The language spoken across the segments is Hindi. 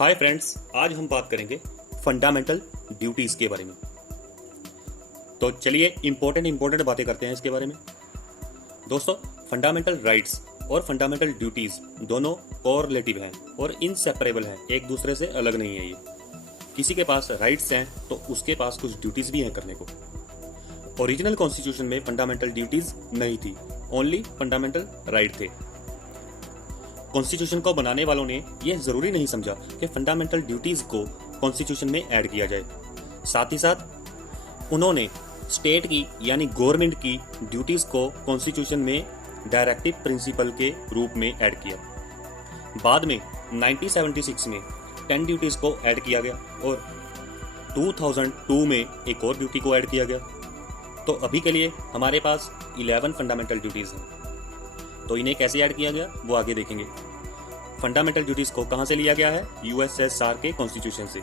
हाय फ्रेंड्स, आज हम बात करेंगे फंडामेंटल ड्यूटीज़ के बारे में। तो चलिए इंपॉर्टेंट बातें करते हैं इसके बारे में। दोस्तों, फंडामेंटल राइट्स और फंडामेंटल ड्यूटीज़ दोनों कोरिलेटिव हैं और इनसेपरेबल हैं, एक दूसरे से अलग नहीं है। ये किसी के पास राइट्स हैं तो उसके पास कुछ ड्यूटीज़ भी हैं करने को। ओरिजिनल कॉन्स्टिट्यूशन में फंडामेंटल ड्यूटीज़ नहीं थी, ओनली फंडामेंटल राइट थे। कॉन्स्टिट्यूशन को बनाने वालों ने यह जरूरी नहीं समझा कि फंडामेंटल ड्यूटीज को कॉन्स्टिट्यूशन में ऐड किया जाए। साथ ही साथ उन्होंने स्टेट की यानी गवर्नमेंट की ड्यूटीज को कॉन्स्टिट्यूशन में डायरेक्टिव प्रिंसिपल के रूप में ऐड किया। बाद में 1976 में 10 ड्यूटीज को ऐड किया गया और 2002 में एक और ड्यूटी को ऐड किया गया। तो अभी के लिए हमारे पास 11 फंडामेंटल ड्यूटीज हैं। तो इन्हें कैसे ऐड किया गया वो आगे देखेंगे। फंडामेंटल ड्यूटीज को कहां से लिया गया है? यूएसएसआर के कॉन्स्टिट्यूशन से।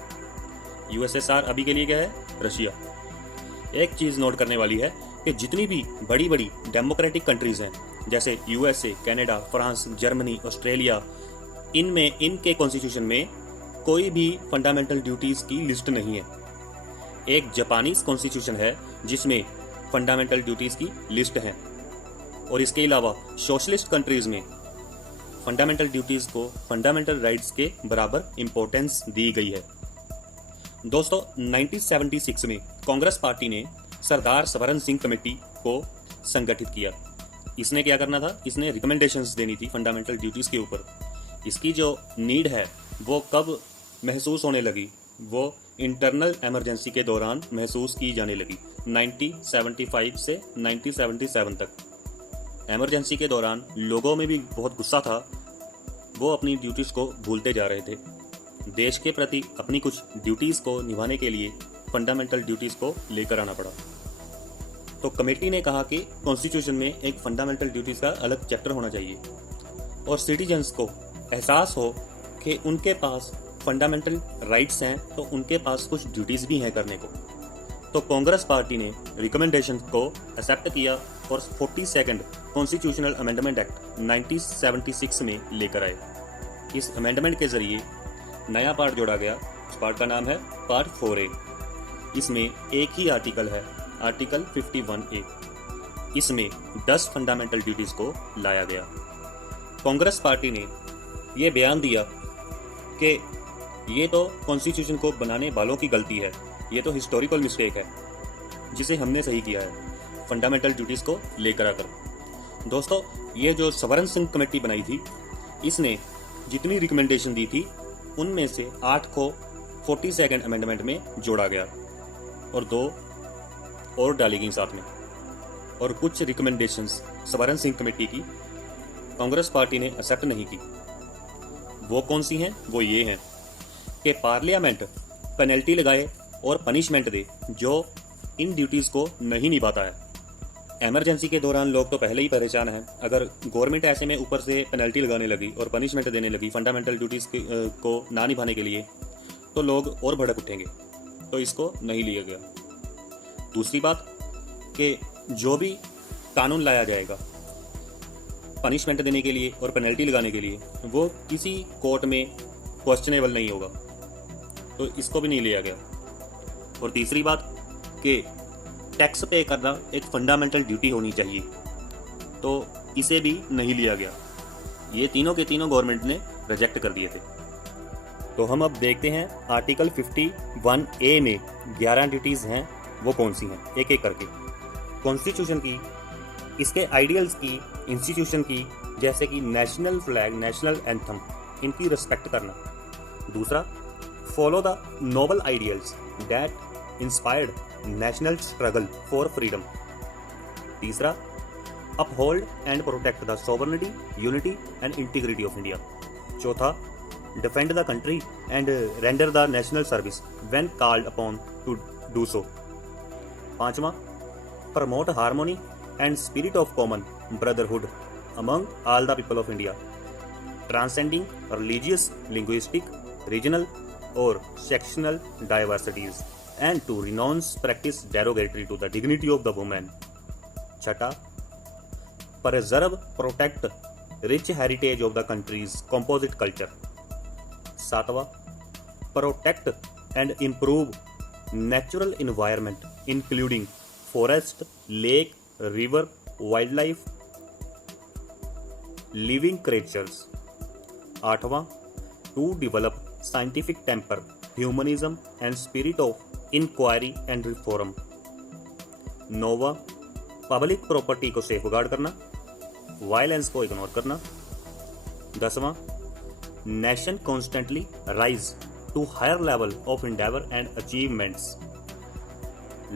यूएसएसआर अभी के लिए क्या है? रशिया। एक चीज नोट करने वाली है कि जितनी भी बड़ी बड़ी डेमोक्रेटिक कंट्रीज हैं जैसे USA, Canada, France, Germany, Australia, इनमें इनके कॉन्स्टिट्यूशन में कोई भी फंडामेंटल ड्यूटीज की लिस्ट नहीं है। एक जापानीज कॉन्स्टिट्यूशन है जिसमें फंडामेंटल ड्यूटीज की लिस्ट है और इसके अलावा सोशलिस्ट कंट्रीज में फंडामेंटल ड्यूटीज को फंडामेंटल राइट्स के बराबर इंपॉर्टेंस दी गई है। दोस्तों, 1976 में कांग्रेस पार्टी ने सरदार सवर्ण सिंह कमेटी को संगठित किया। इसने क्या करना था? इसने रिकमेंडेशंस देनी थी फंडामेंटल ड्यूटीज के ऊपर। इसकी जो नीड है वो कब महसूस होने लगी? वो इंटरनल इमरजेंसी के दौरान महसूस की जाने लगी, 1975 से 1977 तक। इमरजेंसी के दौरान लोगों में भी बहुत गुस्सा था, वो अपनी ड्यूटीज़ को भूलते जा रहे थे। देश के प्रति अपनी कुछ ड्यूटीज़ को निभाने के लिए फंडामेंटल ड्यूटीज़ को लेकर आना पड़ा। तो कमेटी ने कहा कि कॉन्स्टिट्यूशन में एक फंडामेंटल ड्यूटीज़ का अलग चैप्टर होना चाहिए और सिटीजन्स को एहसास हो कि उनके पास फंडामेंटल राइट्स हैं तो उनके पास कुछ ड्यूटीज़ भी हैं करने को। तो कांग्रेस पार्टी ने रिकमेंडेशन को एक्सेप्ट किया और 42nd कॉन्स्टिट्यूशनल अमेंडमेंट एक्ट 1976 में लेकर आए। इस अमेंडमेंट के जरिए नया पार्ट जोड़ा गया। उस पार्ट का नाम है पार्ट 4A। इसमें एक ही आर्टिकल है, आर्टिकल 51A। इसमें 10 फंडामेंटल ड्यूटीज को लाया गया। कांग्रेस पार्टी ने यह बयान दिया कि ये तो कॉन्स्टिट्यूशन को बनाने वालों की गलती है, ये तो हिस्टोरिकल मिस्टेक है जिसे हमने सही किया है फंडामेंटल ड्यूटीज को लेकर आकर। दोस्तों, ये जो सवर्ण सिंह कमेटी बनाई थी, इसने जितनी रिकमेंडेशन दी थी उनमें से 8 को 42nd अमेंडमेंट में जोड़ा गया और 2 और डाली गई साथ में। और कुछ रिकमेंडेशंस सवर्ण सिंह कमेटी की कांग्रेस पार्टी ने एक्सेप्ट नहीं की। वो कौन सी हैं? वो ये हैं कि पार्लियामेंट पेनल्टी लगाए और पनिशमेंट दे जो इन ड्यूटीज़ को नहीं निभाता है। इमरजेंसी के दौरान लोग तो पहले ही परेशान हैं, अगर गवर्नमेंट ऐसे में ऊपर से पेनल्टी लगाने लगी और पनिशमेंट देने लगी फंडामेंटल ड्यूटीज़ को ना निभाने के लिए, तो लोग और भड़क उठेंगे। तो इसको नहीं लिया गया। दूसरी बात कि जो भी कानून लाया जाएगा पनिशमेंट देने के लिए और पेनल्टी लगाने के लिए, वो किसी कोर्ट में क्वेश्चनेबल नहीं होगा, तो इसको भी नहीं लिया गया। और तीसरी बात कि टैक्स पे करना एक फंडामेंटल ड्यूटी होनी चाहिए, तो इसे भी नहीं लिया गया। ये तीनों के तीनों गवर्नमेंट ने रिजेक्ट कर दिए थे। तो हम अब देखते हैं आर्टिकल 51A में 11 ड्यूटीज़ हैं, वो कौन सी हैं, एक एक करके। कॉन्स्टिट्यूशन की, इसके आइडियल्स की, इंस्टीट्यूशन की, जैसे कि नेशनल फ्लैग, नेशनल एंथम, इनकी रिस्पेक्ट करना। दूसरा, follow the noble ideals that inspired national struggle for freedom. तीसरा, uphold and protect the sovereignty, unity and integrity of India. चौथा, defend the country and render the national service when called upon to do so. पांचवा, promote harmony and spirit of common brotherhood among all the people of India, transcending religious, linguistic, regional और sectional diversities and to renounce practice derogatory to the dignity of the woman. छठा, preserve, protect rich heritage of the country's composite culture. सातवां, protect and improve natural environment including forest, lake, river, wildlife, living creatures. 8वां, to develop scientific temper, humanism and spirit of inquiry and reform. 9वां, पब्लिक प्रॉपर्टी को सेफगार्ड करना, वायलेंस को इग्नोर करना. 10वां, nation constantly rise to higher level of endeavour and achievements.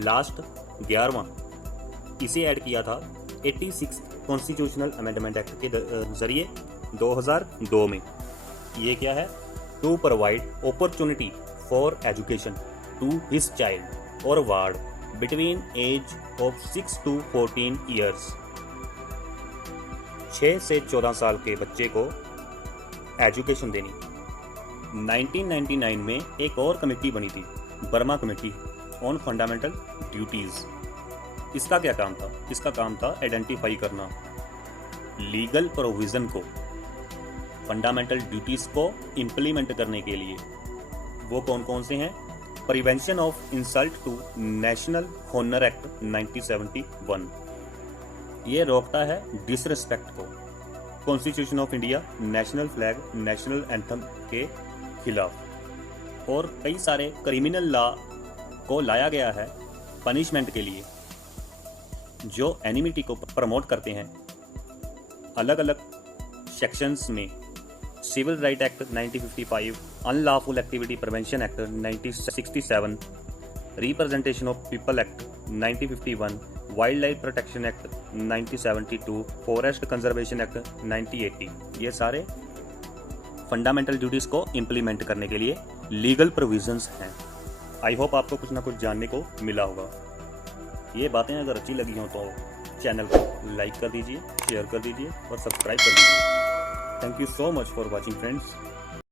Last 11वां, इसे ऐड किया था 86 कॉन्स्टिट्यूशनल अमेंडमेंट एक्ट के जरिए 2002 में. ये क्या है? To provide opportunity for education to his child और ward between age of 6 to 14 years. 6 से 14 साल के बच्चे को एजुकेशन देनी. 1999 में एक और कमेटी बनी थी, Verma committee on fundamental duties. इसका क्या काम था? इसका काम था आइडेंटिफाई करना लीगल प्रोविज़न को, फंडामेंटल ड्यूटीज़ को इम्प्लीमेंट करने के लिए. वो कौन कौन से हैं? Prevention of insult to national honour act 1971. ये रोकता है डिसरिस्पेक्ट को. Constitution of India, national flag, national anthem के खिलाफ. और कई सारे क्रिमिनल लॉ को लाया गया है पनिशमेंट के लिए जो एनिमिटी को प्रमोट करते हैं. अलग अलग सेक्शंस में civil right act 1955, unlawful activity prevention act 1967, representation of people act 1951, wildlife protection act 1972, forest conservation act 1980. ये सारे फंडामेंटल ड्यूटीज़ को इम्प्लीमेंट करने के लिए लीगल प्रोविजंस हैं. आई होप आपको कुछ ना कुछ जानने को मिला होगा. ये बातें अगर अच्छी लगी हों तो चैनल को लाइक कर दीजिए, शेयर कर दीजिए और सब्सक्राइब कर दीजिए. Thank you so much for watching, friends.